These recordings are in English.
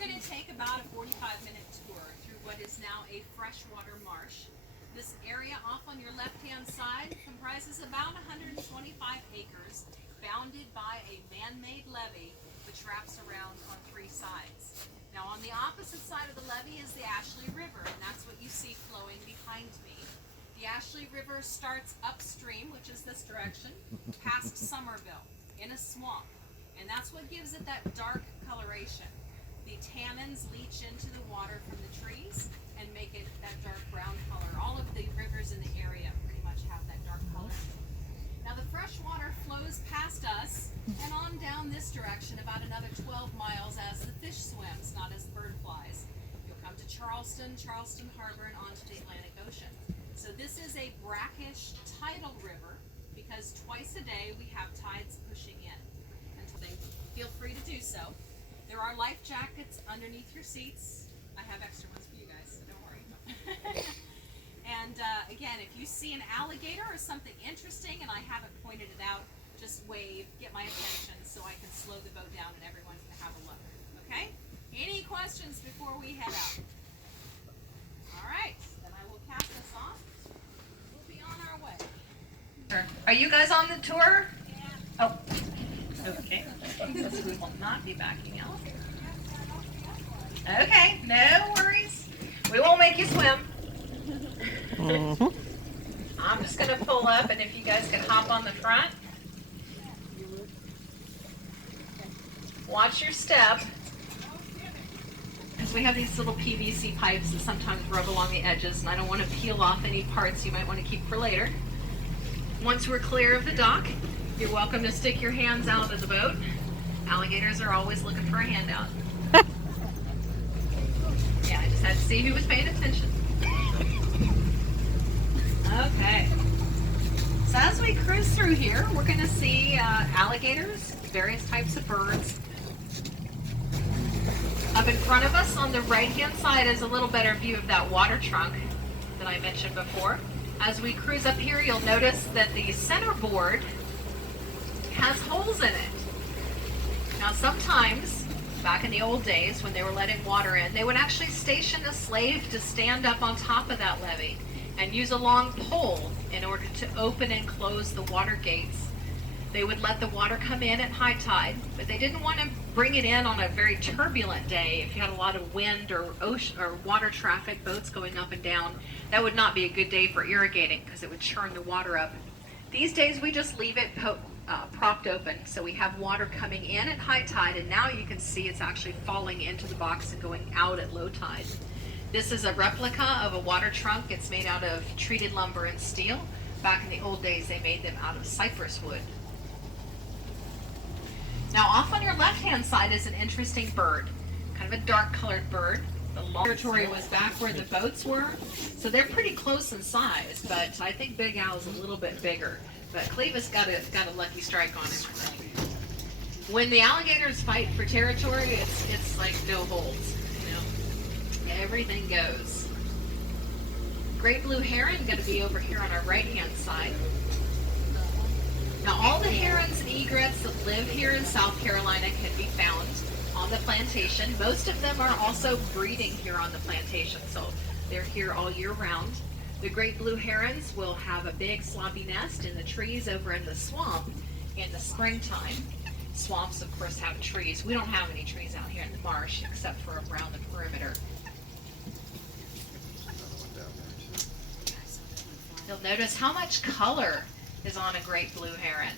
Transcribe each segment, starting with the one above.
going to take about a 45-minute tour through what is now a freshwater marsh. This area off on your left-hand side comprises about 125 acres, bounded by a man-made levee which wraps around on three sides. Now on the opposite side of the levee is the Ashley River, and that's what you see flowing behind me. The Ashley River starts upstream, which is this direction, past Somerville, in a swamp. And that's what gives it that dark coloration. The tannins leach into the water from the trees and make it that dark brown color. All of the rivers in the area pretty much have that dark color. Now the fresh water flows past us and on down this direction about another 12 miles as the fish swims, not as the bird flies. You'll come to Charleston Harbor, and onto the Atlantic Ocean. So this is a brackish tidal river because twice a day we have tides pushing in. And so feel free to do so. There are life jackets underneath your seats. I have extra ones for you guys, so don't worry. And again, if you see an alligator or something interesting and I haven't pointed it out, just wave, get my attention so I can slow the boat down and everyone can have a look. Okay? Any questions before we head out? All right, then I will cast us off. We'll be on our way. Are you guys on the tour? Yeah. Oh, okay. We will not be backing out. Okay, no worries. We won't make you swim. I'm just going to pull up, and if you guys can hop on the front. Watch your step. Because we have these little PVC pipes that sometimes rub along the edges, and I don't want to peel off any parts you might want to keep for later. Once we're clear of the dock, you're welcome to stick your hands out of the boat. Alligators are always looking for a handout. Yeah, I just had to see who was paying attention. Okay. So as we cruise through here, we're going to see alligators, various types of birds. Up in front of us on the right-hand side is a little better view of that water trunk that I mentioned before. As we cruise up here, you'll notice that the center board has holes in it. Now sometimes, back in the old days when they were letting water in, they would actually station a slave to stand up on top of that levee and use a long pole in order to open and close the water gates. They would let the water come in at high tide, but they didn't want to bring it in on a very turbulent day. If you had a lot of wind or ocean or water traffic, boats going up and down, that would not be a good day for irrigating because it would churn the water up. These days we just leave it propped open, so we have water coming in at high tide, and now you can see it's actually falling into the box and going out at low tide. This is a replica of a water trunk. It's made out of treated lumber and steel. Back in the old days they made them out of cypress wood. Now off on your left-hand side is an interesting bird, kind of a dark-colored bird. The territory was back where the boats were, so they're pretty close in size, but I think Big Al is a little bit bigger. But Clevis got a lucky strike on him. When the alligators fight for territory, it's like no holds, you know. Everything goes. Great blue heron going to be over here on our right-hand side. Now all the herons and egrets that live here in South Carolina can be found on the plantation. Most of them are also breeding here on the plantation, so they're here all year round. The great blue herons will have a big sloppy nest in the trees over in the swamp in the springtime. Swamps, of course, have trees. We don't have any trees out here in the marsh except for around the perimeter. You'll notice how much color is on a great blue heron.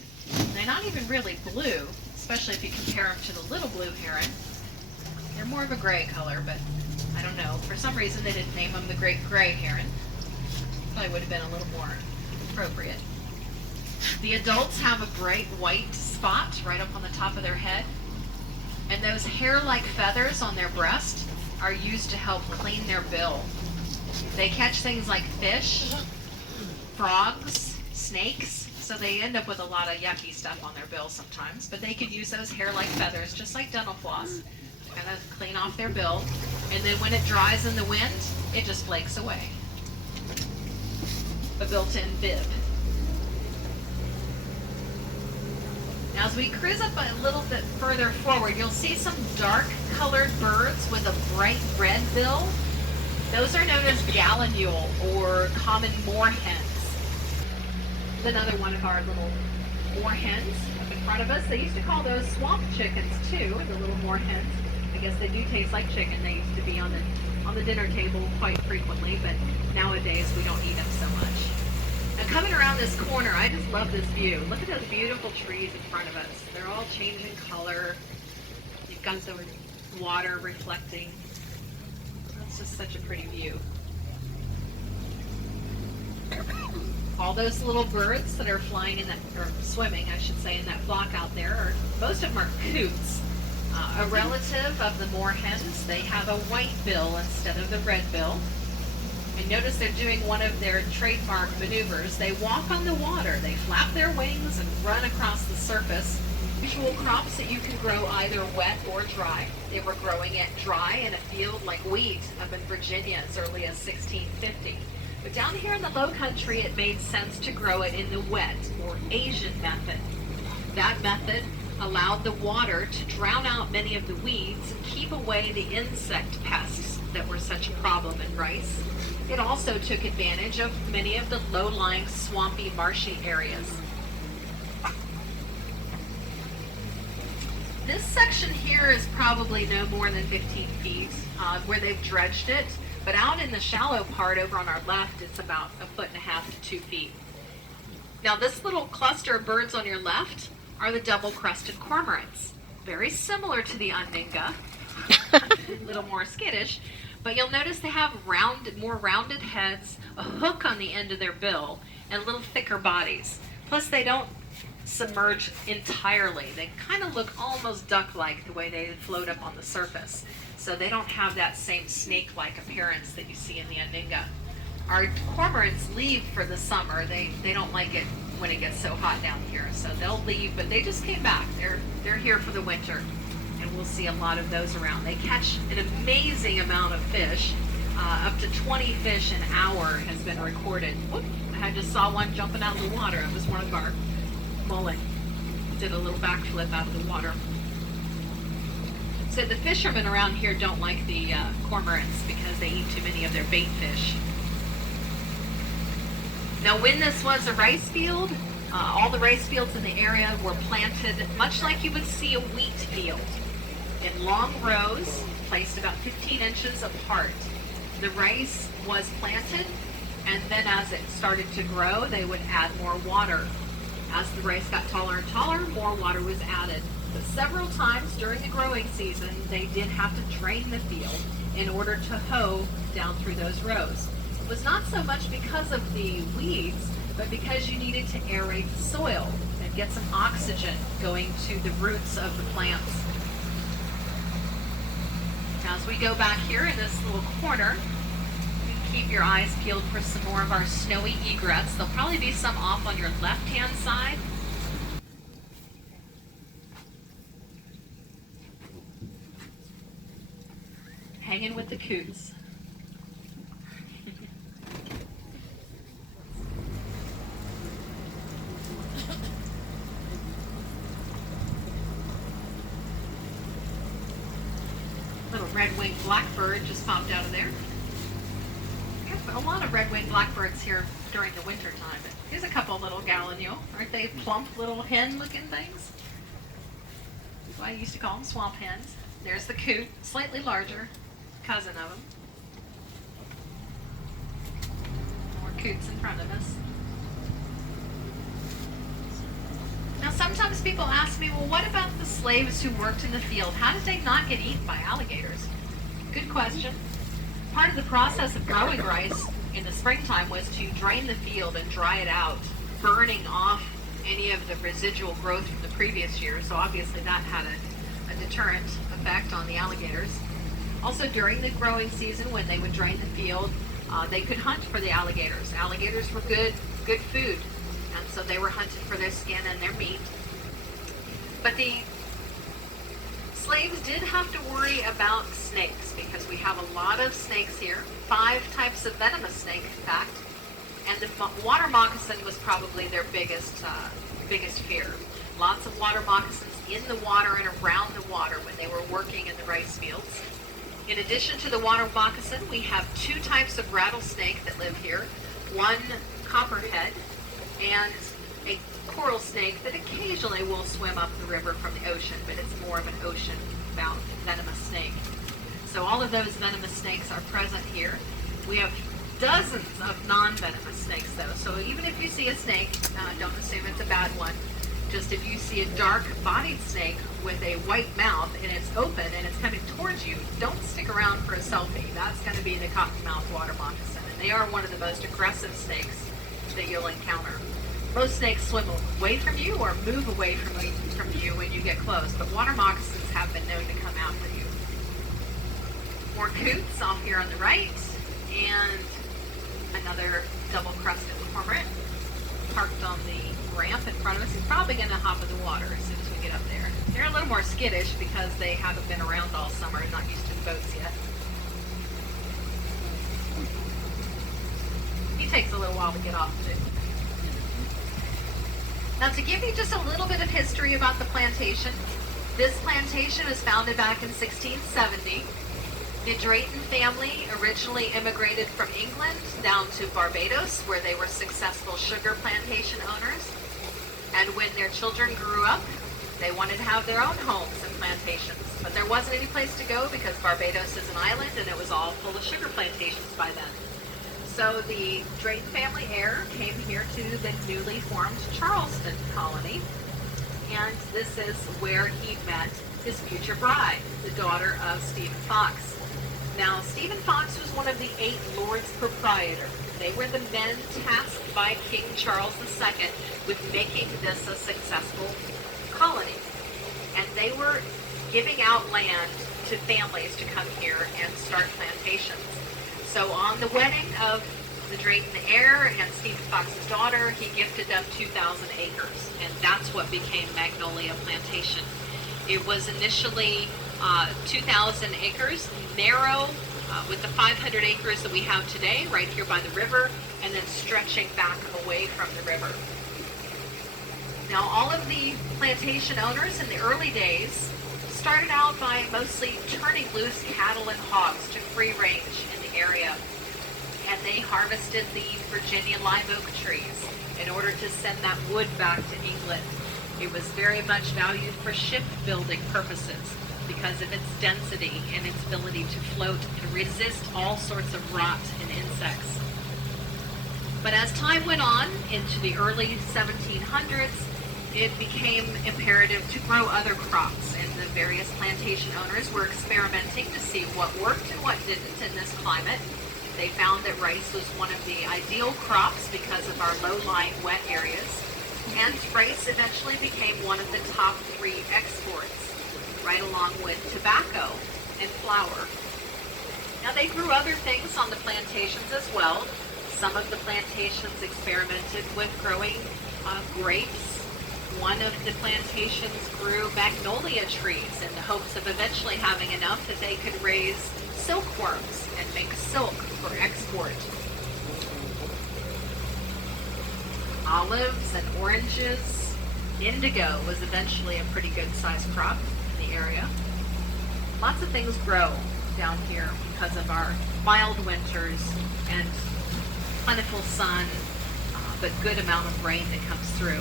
They're not even really blue, especially if you compare them to the little blue heron. They're more of a gray color, but I don't know. For some reason, they didn't name them the great gray heron. Probably would have been a little more appropriate. The adults have a bright white spot right up on the top of their head. And those hair-like feathers on their breast are used to help clean their bill. They catch things like fish, frogs, snakes, so they end up with a lot of yucky stuff on their bill sometimes, but they could use those hair-like feathers, just like dental floss, to kind of clean off their bill, and then when it dries in the wind, it just flakes away. A built-in bib. Now as we cruise up a little bit further forward, you'll see some dark colored birds with a bright red bill. Those are known as gallinule or common moorhens. Another one of our little moorhens up in front of us. They used to call those swamp chickens too, the little moorhens. I guess they do taste like chicken. They used to be on the dinner table quite frequently, but nowadays we don't eat them so much. Now coming around this corner, I just love this view. Look at those beautiful trees in front of us. They're all changing color. You've got the water reflecting. That's just such a pretty view. All those little birds that are flying in that, or swimming, I should say, in that flock out there, most of them are coots. A relative of the moorhens, they have a white bill instead of the red bill. And notice they're doing one of their trademark maneuvers. They walk on the water, they flap their wings and run across the surface. Usual crops that you can grow either wet or dry. They were growing it dry in a field like wheat up in Virginia as early as 1650. But down here in the low country, it made sense to grow it in the wet or Asian method. That method allowed the water to drown out many of the weeds and keep away the insect pests that were such a problem in rice. It also took advantage of many of the low-lying, swampy, marshy areas. This section here is probably no more than 15 feet where they've dredged it. But out in the shallow part over on our left, it's about 1.5 to 2 feet. Now this little cluster of birds on your left are the double-crested cormorants. Very similar to the Uninga, a little more skittish, but you'll notice they have more rounded heads, a hook on the end of their bill, and little thicker bodies. Plus they don't submerge entirely. They kind of look almost duck-like the way they float up on the surface. So they don't have that same snake-like appearance that you see in the Uninga. Our cormorants leave for the summer. They don't like it when it gets so hot down here, so they'll leave, but they just came back. They're here for the winter, and we'll see a lot of those around. They catch an amazing amount of fish. Up to 20 fish an hour has been recorded. Whoop, I just saw one jumping out of the water. It was one of our mullet. Did a little backflip out of the water. So the fishermen around here don't like the cormorants because they eat too many of their bait fish. Now when this was a rice field, all the rice fields in the area were planted much like you would see a wheat field, in long rows placed about 15 inches apart. The rice was planted, and then as it started to grow, they would add more water. As the rice got taller and taller, more water was added. But several times during the growing season, they did have to drain the field in order to hoe down through those rows. It was not so much because of the weeds, but because you needed to aerate the soil and get some oxygen going to the roots of the plants. Now as we go back here in this little corner, you can keep your eyes peeled for some more of our snowy egrets. There'll probably be some off on your left-hand side. Hanging with the coots. Little red-winged blackbird just popped out of there. We have a lot of red-winged blackbirds here during the winter time. Here's a couple little gallinule. Aren't they plump little hen-looking things? That's why I used to call them swamp hens. There's the coot, slightly larger cousin of them. More coots in front of us. Now sometimes people ask me, well, what about the slaves who worked in the field? How did they not get eaten by alligators? Good question. Part of the process of growing rice in the springtime was to drain the field and dry it out, burning off any of the residual growth from the previous year. So obviously that had a deterrent effect on the alligators. Also during the growing season when they would drain the field, they could hunt for the alligators. Alligators were good food, and so they were hunted for their skin and their meat. But the slaves did have to worry about snakes because we have a lot of snakes here, 5 types of venomous snake in fact, and the water moccasin was probably their biggest fear. Lots of water moccasins in the water and around the water when they were working in the rice fields. In addition to the water moccasin, we have two types of rattlesnake that live here. One copperhead and a coral snake that occasionally will swim up the river from the ocean, but it's more of an ocean-bound venomous snake. So all of those venomous snakes are present here. We have dozens of non-venomous snakes though, so even if you see a snake, don't assume it's a bad one. Just if you see a dark-bodied snake with a white mouth and it's open and it's coming towards you, don't stick around for a selfie. That's going to be the cottonmouth water moccasin, and they are one of the most aggressive snakes that you'll encounter. Most snakes swim away from you or move away from you when you get close, but water moccasins have been known to come after you. More coots off here on the right, and another double-crested cormorant parked on the ramp in front of us. He's probably going to hop in the water as soon as we get up there. They're a little more skittish because they haven't been around all summer and not used to the boats yet. He takes a little while to get off too. Now, to give you just a little bit of history about the plantation, this plantation was founded back in 1670. The Drayton family originally immigrated from England down to Barbados, where they were successful sugar plantation owners. And when their children grew up, they wanted to have their own homes and plantations. But there wasn't any place to go because Barbados is an island and it was all full of sugar plantations by then. So the Drayton family heir came here to the newly formed Charleston colony. And this is where he met his future bride, the daughter of Stephen Fox. Now, Stephen Fox was one of the 8 Lords Proprietor. They were the men tasked by King Charles II with making this a successful colony. And they were giving out land to families to come here and start plantations. So on the wedding of the Drayton heir and Stephen Fox's daughter, he gifted them 2,000 acres. And that's what became Magnolia Plantation. It was initially 2,000 acres, narrow, with the 500 acres that we have today, right here by the river, and then stretching back away from the river. Now, all of the plantation owners in the early days started out by mostly turning loose cattle and hogs to free range in the area. And they harvested the Virginia live oak trees in order to send that wood back to England. It was very much valued for shipbuilding purposes because of its density and its ability to float, to resist all sorts of rot and insects. But as time went on into the early 1700s, it became imperative to grow other crops, and the various plantation owners were experimenting to see what worked and what didn't in this climate. They found that rice was one of the ideal crops because of our low-lying wet areas, and rice eventually became one of the top 3 exports, right along with tobacco and flour. Now, they grew other things on the plantations as well. Some of the plantations experimented with growing grapes. One of the plantations grew magnolia trees in the hopes of eventually having enough that they could raise silkworms and make silk for export. Olives and oranges. Indigo was eventually a pretty good sized crop in the area. Lots of things grow down here because of our mild winters and plentiful sun, but good amount of rain that comes through.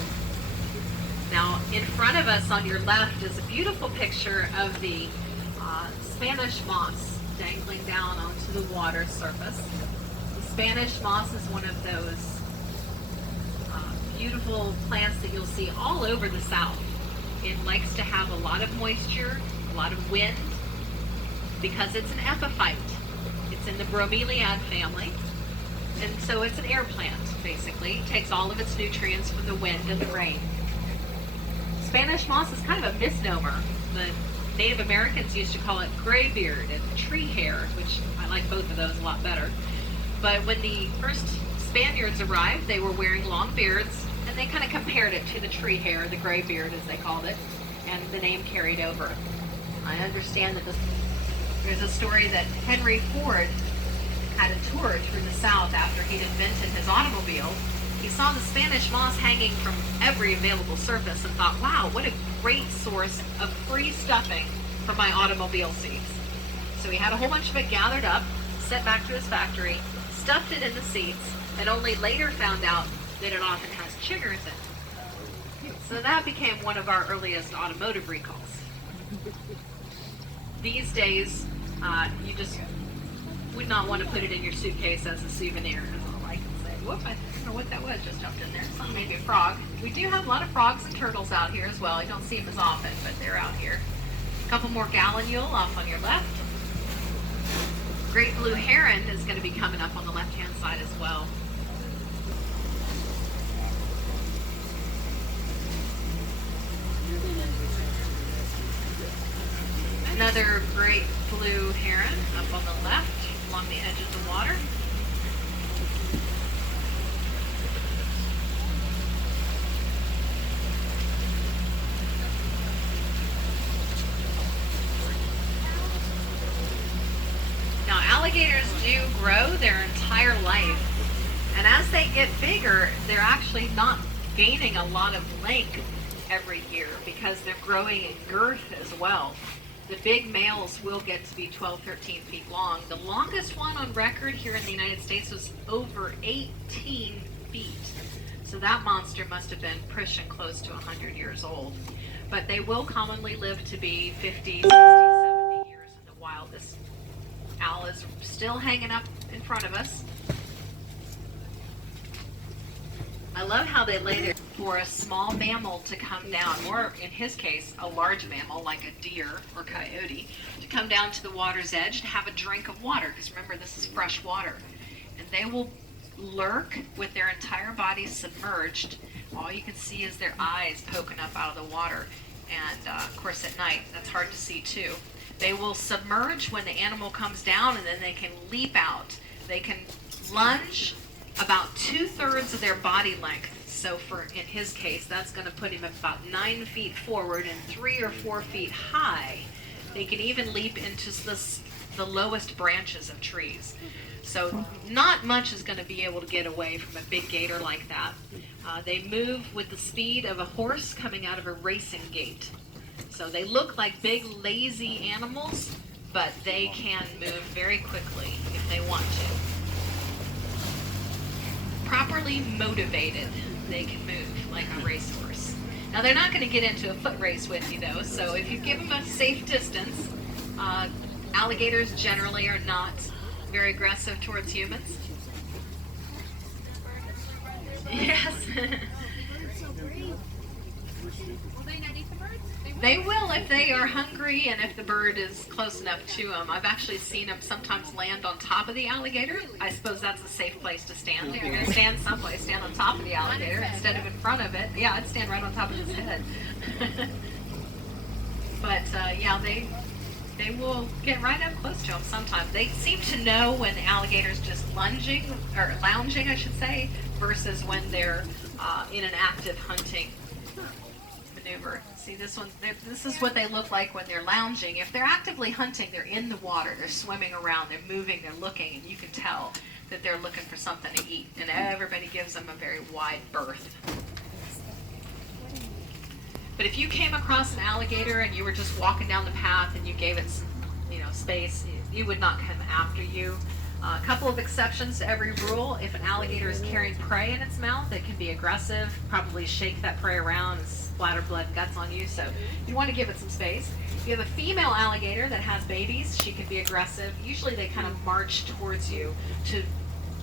Now, in front of us on your left is a beautiful picture of the Spanish moss dangling down onto the water surface. The Spanish moss is one of those beautiful plants that you'll see all over the South. It likes to have a lot of moisture, a lot of wind, because it's an epiphyte. It's in the bromeliad family, and so it's an air plant, basically. It takes all of its nutrients from the wind and the rain. Spanish moss is kind of a misnomer. The Native Americans used to call it graybeard and tree hair, which I like both of those a lot better. But when the first Spaniards arrived, they were wearing long beards, and they kind of compared it to the tree hair, the graybeard as they called it, and the name carried over. I understand that there's a story that Henry Ford had a tour through the South after he'd invented his automobile, He saw the Spanish moss hanging from every available surface and thought, wow, what a great source of free stuffing for my automobile seats. So he had a whole bunch of it gathered up, sent back to his factory, stuffed it in the seats, and only later found out that it often has chiggers in it. So that became one of our earliest automotive recalls. These days, you just would not want to put it in your suitcase as a souvenir. That's all I can say. Whoop, I don't know what that was, just jumped in there. It's not maybe a frog. We do have a lot of frogs and turtles out here as well. I don't see them as often, but they're out here. A couple more gallinule off on your left. Great blue heron is going to be coming up on the left-hand side as well. Another great blue heron up on the left along the edge of the water. Now, alligators do grow their entire life, and as they get bigger, they're actually not gaining a lot of length every year because they're growing in girth as well. The big males will get to be 12, 13 feet long. The longest one on record here in the United States was over 18 feet. So that monster must have been pushing close to 100 years old. But they will commonly live to be 50, 60, 70 years in the wild. This owl is still hanging up in front of us. I love how they lay there for a small mammal to come down, or in his case, a large mammal like a deer or coyote, to come down to the water's edge to have a drink of water, because remember, this is fresh water. And they will lurk with their entire body submerged. All you can see is their eyes poking up out of the water. And of course at night, that's hard to see too. They will submerge when the animal comes down, and then they can leap out. They can lunge about 2/3 of their body length. So for, in his case, that's going to put him about 9 feet forward and 3 or 4 feet high. They can even leap into the lowest branches of trees. So not much is going to be able to get away from a big gator like that. They move with the speed of a horse coming out of a racing gait. So they look like big, lazy animals, but they can move very quickly if they want to. Properly motivated, they can move like a racehorse. Now they're not going to get into a foot race with you though, so if you give them a safe distance, alligators generally are not very aggressive towards humans. Yes. Will they not eat the birds? They will if they are hungry and if the bird is close enough to them. I've actually seen them sometimes land on top of the alligator. I suppose that's a safe place to stand. If you're going to stand someplace, stand on top of the alligator instead of in front of it. Yeah, I'd stand right on top of its head. But yeah, they will get right up close to them sometimes. They seem to know when the alligator's just lounging, I should say, versus when they're in an active hunting maneuver. See, this is what they look like when they're lounging. If they're actively hunting, they're in the water, they're swimming around, they're moving, they're looking, and you can tell that they're looking for something to eat, and everybody gives them a very wide berth. But if you came across an alligator and you were just walking down the path and you gave it some, space, you would not come after you. A couple of exceptions to every rule. If an alligator is carrying prey in its mouth, it can be aggressive, probably shake that prey around and splatter blood and guts on you, so you want to give it some space. If you have a female alligator that has babies, she can be aggressive. Usually they kind of march towards you to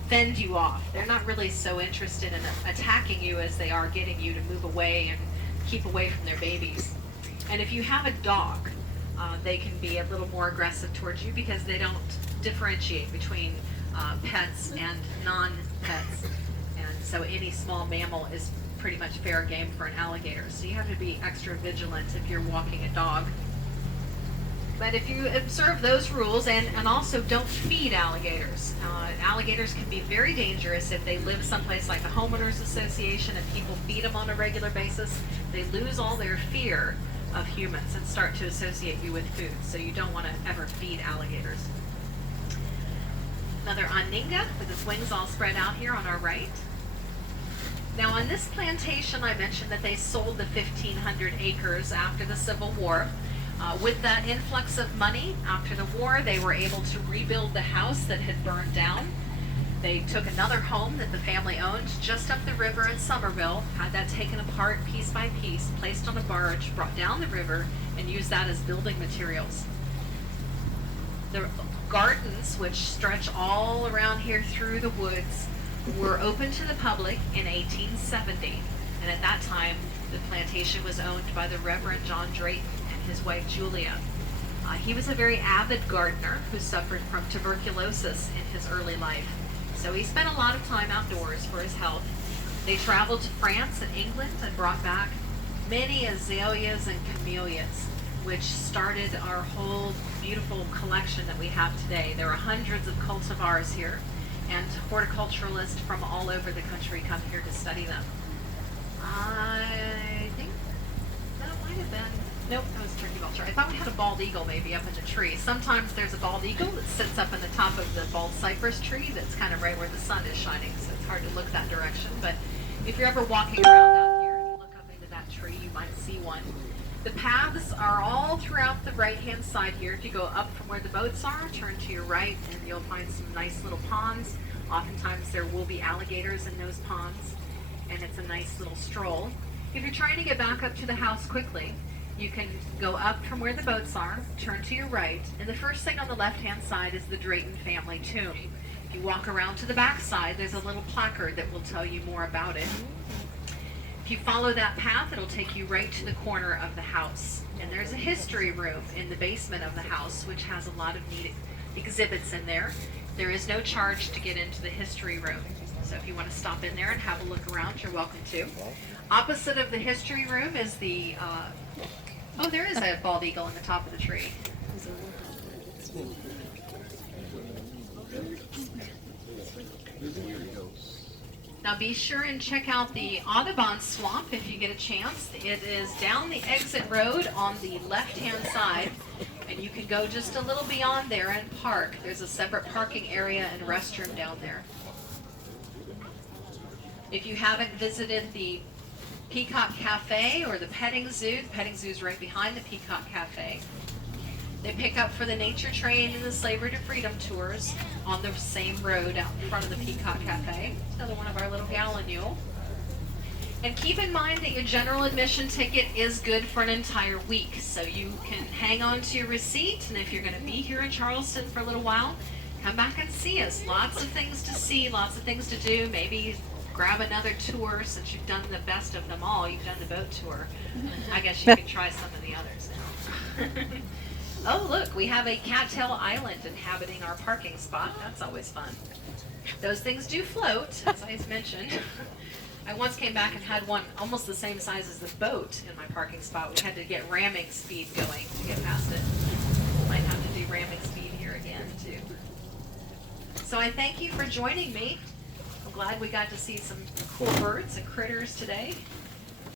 fend you off. They're not really so interested in attacking you as they are getting you to move away and keep away from their babies. And if you have a dog, they can be a little more aggressive towards you because they don't differentiate between pets and non-pets. And so any small mammal is pretty much fair game for an alligator. So you have to be extra vigilant if you're walking a dog. But if you observe those rules, and also don't feed alligators. Alligators can be very dangerous if they live someplace like a homeowners association and people feed them on a regular basis. They lose all their fear of humans and start to associate you with food. So you don't want to ever feed alligators. Another Aninga with its wings all spread out here on our right. Now on this plantation, I mentioned that they sold the 1,500 acres after the Civil War. With that influx of money after the war, they were able to rebuild the house that had burned down. They took another home that the family owned just up the river in Somerville, had that taken apart piece by piece, placed on a barge, brought down the river, and used that as building materials. The gardens, which stretch all around here through the woods, were open to the public in 1870. And at that time, the plantation was owned by the Reverend John Drayton and his wife Julia. He was a very avid gardener who suffered from tuberculosis in his early life. So he spent a lot of time outdoors for his health. They traveled to France and England and brought back many azaleas and camellias, which started our whole beautiful collection that we have today. There are hundreds of cultivars here, and horticulturalists from all over the country come here to study them. I think that might have been, nope, that was turkey vulture. I thought we had a bald eagle maybe up in the tree. Sometimes there's a bald eagle that sits up in the top of the bald cypress tree that's kind of right where the sun is shining, so it's hard to look that direction. But if you're ever walking around out here and you look up into that tree, you might see one. The paths are all throughout the right-hand side here. If you go up from where the boats are, turn to your right, and you'll find some nice little ponds. Oftentimes there will be alligators in those ponds, and it's a nice little stroll. If you're trying to get back up to the house quickly, you can go up from where the boats are, turn to your right, and the first thing on the left-hand side is the Drayton family tomb. If you walk around to the back side, there's a little placard that will tell you more about it. If you follow that path, it'll take you right to the corner of the house. And there's a history room in the basement of the house, which has a lot of neat exhibits in there. There is no charge to get into the history room. So if you want to stop in there and have a look around, you're welcome to. Opposite of the history room is the, oh, there is a bald eagle on the top of the tree. Now be sure and check out the Audubon Swamp if you get a chance. It is down the exit road on the left-hand side, and you can go just a little beyond there and park. There's a separate parking area and restroom down there. If you haven't visited the Peacock Cafe or the petting zoo is right behind the Peacock Cafe. They pick up for the nature train and the Slavery to Freedom tours on the same road out in front of the Peacock Cafe. Another one of our little gallinule. And keep in mind that your general admission ticket is good for an entire week, so you can hang on to your receipt, and if you're going to be here in Charleston for a little while, come back and see us. Lots of things to see, lots of things to do. Maybe grab another tour since you've done the best of them all. You've done the boat tour. I guess you can try some of the others now. Oh, look, we have a cattail island inhabiting our parking spot. That's always fun. Those things do float, as I mentioned. I once came back and had one almost the same size as the boat in my parking spot. We had to get ramming speed going to get past it. Might have to do ramming speed here again, too. So I thank you for joining me. I'm glad we got to see some cool birds and critters today.